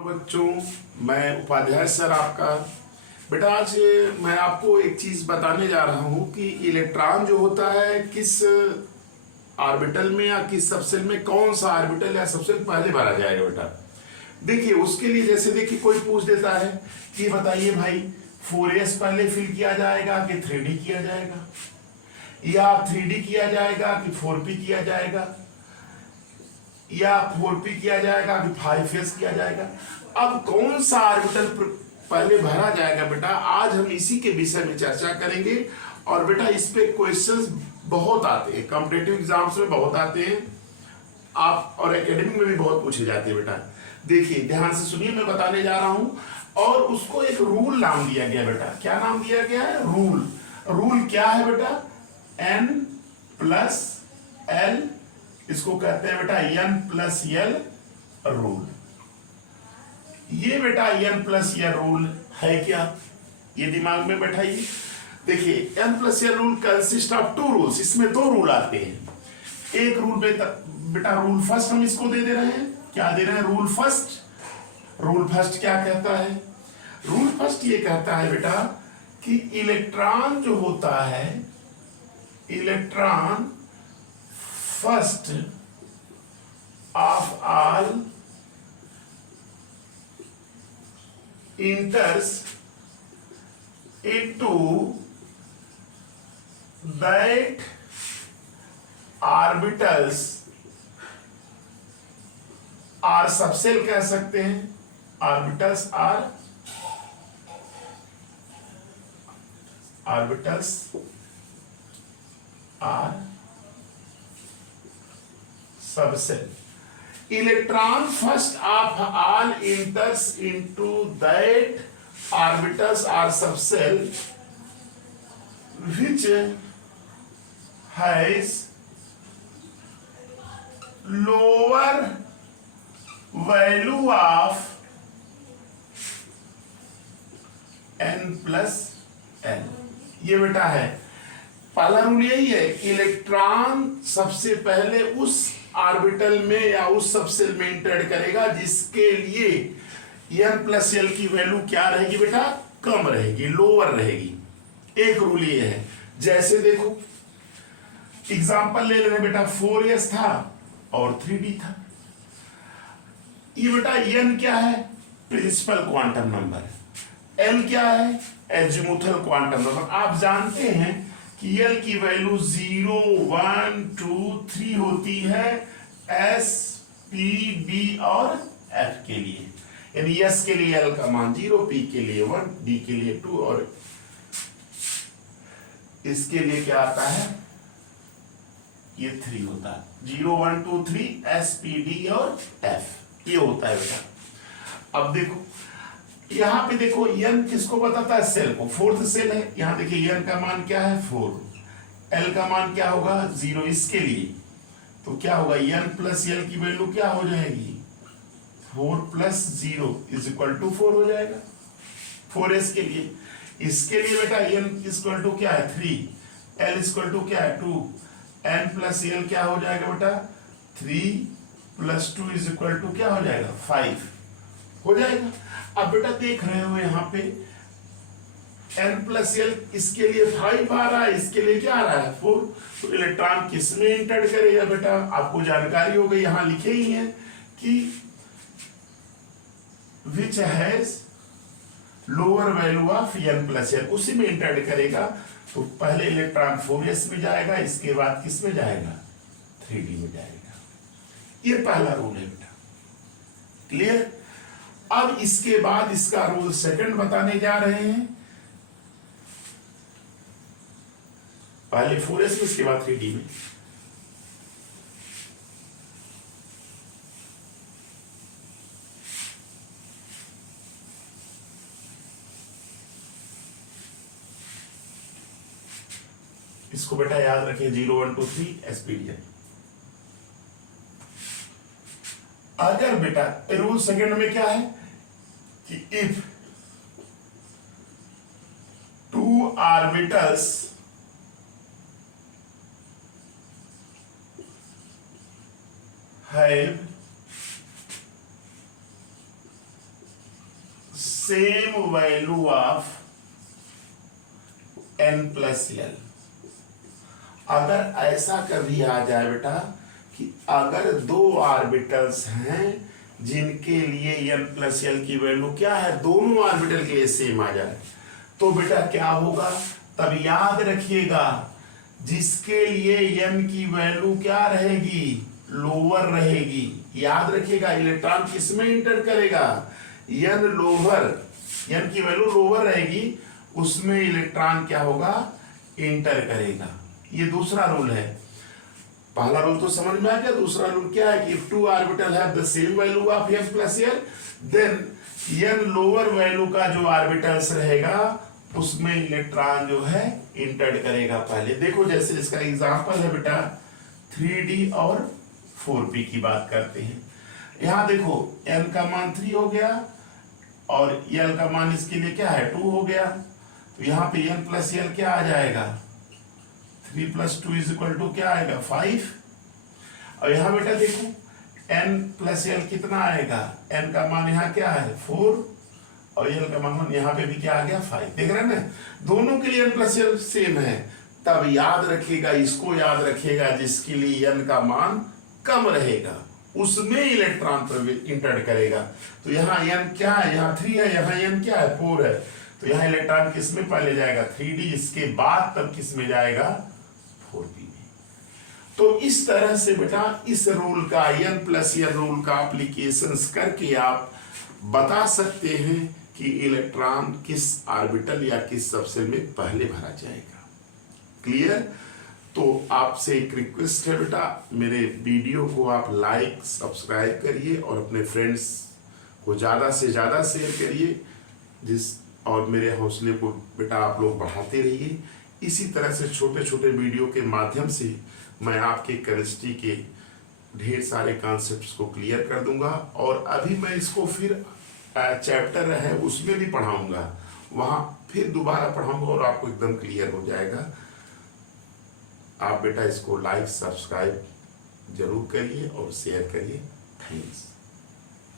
बच्चों, मैं उपाध्याय सर आपका। बेटा आज मैं आपको एक चीज बताने जा रहा हूं कि इलेक्ट्रॉन जो होता है किस ऑर्बिटल में या किस सबसेल में कौन सा ऑर्बिटल या सबसेल पहले भरा जाएगा। बेटा देखिए उसके लिए जैसे देखिए कोई पूछ देता है कि बताइए भाई 4s पहले फिल किया जाएगा कि 3d किया जाएगा, या 3d किया जाएगा कि 4p किया जाएगा, या 4p किया जाएगा कि 5s किया जाएगा। अब कौन सा ऑर्बिटल पहले भरा जाएगा बेटा, आज हम इसी के विषय में चर्चा करेंगे। और बेटा इस पे क्वेश्चंस बहुत आते हैं, कॉम्पिटिटिव एग्जाम्स में बहुत आते हैं, आप और एकेडमिक में भी बहुत पूछे जाते हैं। बेटा देखिए ध्यान से सुनिए, मैं बताने जा रहा हूं। और उसको एक रूल नाम दिया गया बेटा। क्या नाम दिया गया है? रूल। रूल क्या है बेटा? N+L, इसको कहते हैं बेटा N+L रूल। ये बेटा N+L रूल है क्या, ये दिमाग में बैठाइए। देखिए N+L rule consist of 2 rules, इसमें 2 रूल आते हैं। एक रूल बेटा रूल फर्स्ट हम इसको दे रहे हैं। क्या दे रहे हैं? Rule first. रूल फर्स्ट क्या कहता है? रूल फर्स्ट ये कहता है बेटा कि इलेक्ट्रॉन जो होता है, electron first of all enters into that orbitals और सबसेल कह सकते हैं। Orbitals are subshell. Electron first of all enters into that orbitals or subcell which has lower value of N+L। ये बेटा है पहला रूल, यही है। इलेक्ट्रॉन सबसे पहले उस ऑर्बिटल में या उस सबसेल में इंटर करेगा जिसके लिए N+L की वैल्यू क्या रहेगी बेटा? कम रहेगी, लोअर रहेगी। एक रूल ये है। जैसे देखो एग्जांपल ले लेना बेटा, 4s था और 3d था। ये बेटा N क्या है? Principal quantum number. L क्या है? Azimuthal quantum number. आप जानते हैं कि L की वैल्यू 0, 1, 2, 3 होती है S, P, B और F के लिए। यानी S के लिए L का मान 0, P के लिए 1, D के लिए 2 और इसके लिए क्या आता है? ये 3 होता है। 0, 1, 2, 3 S, P, D और F ये होता है बेटा। अब देखो यहां पे देखो N किसको बताता है? सेल को। 4th सेल है। यहां देखिए N का मान क्या है? 4। L का मान क्या होगा? 0 इसके लिए। तो क्या होगा? N+L की वैल्यू क्या हो जाएगी? 4 + 0 = 4 हो जाएगा 4s के लिए। इसके लिए बेटा N क्या है? 3। L क्या है? 2। N+L क्या हो जाएगा बेटा? 3 + 2 क्या हो जाएगा? 5 हो जाएगा। अब बेटा देख रहे हो यहाँ पे N+L इसके लिए 5 आ रहा है, इसके लिए क्या आ रहा है? 4। तो इलेक्ट्रॉन किस में इंटर करेगा बेटा? आपको जानकारी हो गई, यहां लिखे ही है कि which has lower value of N+L, उसी में इंटर करेगा। तो पहले इलेक्ट्रॉन 4s में जाएगा, इसके बाद किस में जाएगा? 3d में जाएगा। ये पहला रूल है बेटा, क्लियर। अब इसके बाद इसका रूल सेकंड बताने जा रहे हैं। पहले 4s में, इसके बाद 3d में। इसको बेटा याद रखिए 0, 1, 2, 3 एसपीडी। अगर बेटा रूल सेकंड में क्या है कि if 2 orbitals have same value of n+l। अगर ऐसा कभी आ जाए बेटा कि अगर दो ऑर्बिटल्स हैं जिनके लिए n+l की वैल्यू क्या है, दोनों ऑर्बिटल के लिए सेम आ जाए, तो बेटा क्या होगा, तब याद रखिएगा जिसके लिए n की वैल्यू क्या रहेगी, लोअर रहेगी। याद रखिएगा इलेक्ट्रॉन किसमें इंटर करेगा, n लोअर, n की वैल्यू लोअर रहेगी, उसमें इलेक्ट्रॉन क्या होगा, इंटर करेगा। ये दूसरा रूल है। पहला रूल तो समझ में आ गया, दूसरा रूल क्या है कि if two orbital have the same value of n+l then n lower value का जो ऑर्बिटल्स रहेगा उसमें इलेक्ट्रॉन जो है इंटर करेगा। पहले देखो, जैसे इसका एग्जांपल है बेटा 3d और 4p की बात करते हैं। यहां देखो n का मान 3 हो गया और l का मान इसके लिए क्या है, 2 हो गया, तो यहाँ पे n+l क्या आ जाएगा, 3 + 2 = क्या आएगा, 5। और यहाँ बेटा देखो n+l कितना आएगा, n का मान यहाँ क्या है 4 और l का मान यहाँ पे भी क्या आ गया 5। देख रहे हैं ना, दोनों के लिए n+l सेम है। तब याद रखिएगा, इसको याद रखिएगा, जिसके लिए n का मान कम रहेगा उसमें इलेक्ट्रॉन इंटर करेगा। तो यहाँ n क्या है, यहाँ 3 है, यहाँ n क्या है 4 है, तो यहाँ इलेक्ट्रॉन किस में पहले जाएगा 3d, इसके बाद तब किस में जाएगा 4p में। तो इस तरह से बेटा इस रूल का, n+l रूल का एप्लीकेशंस करके आप बता सकते हैं कि इलेक्ट्रॉन किस ऑर्बिटल या किस सबसेल में पहले भरा जाएगा। क्लियर? तो आपसे एक रिक्वेस्ट है बेटा, मेरे वीडियो को आप लाइक सब्सक्राइब करिए और अपने फ्रेंड्स को ज़्यादा से ज़्यादा शेयर करिए, और मेरे हौसले को बेटा आप लोग बढ़ाते रहिए। इसी तरह से छोटे छोटे वीडियो के माध्यम से मैं आपके केमिस्ट्री के ढेर सारे कॉन्सेप्ट्स को क्लियर कर दूंगा। और अभी मैं इसको फिर चैप्टर है उसमें भी पढ़ाऊंगा, वहाँ फिर दोबारा पढ़ाऊंगा और आपको एकदम क्लियर हो जाएगा। आप बेटा इसको लाइक सब्सक्राइब जरूर करिए और शेयर करिए। थैंक्स।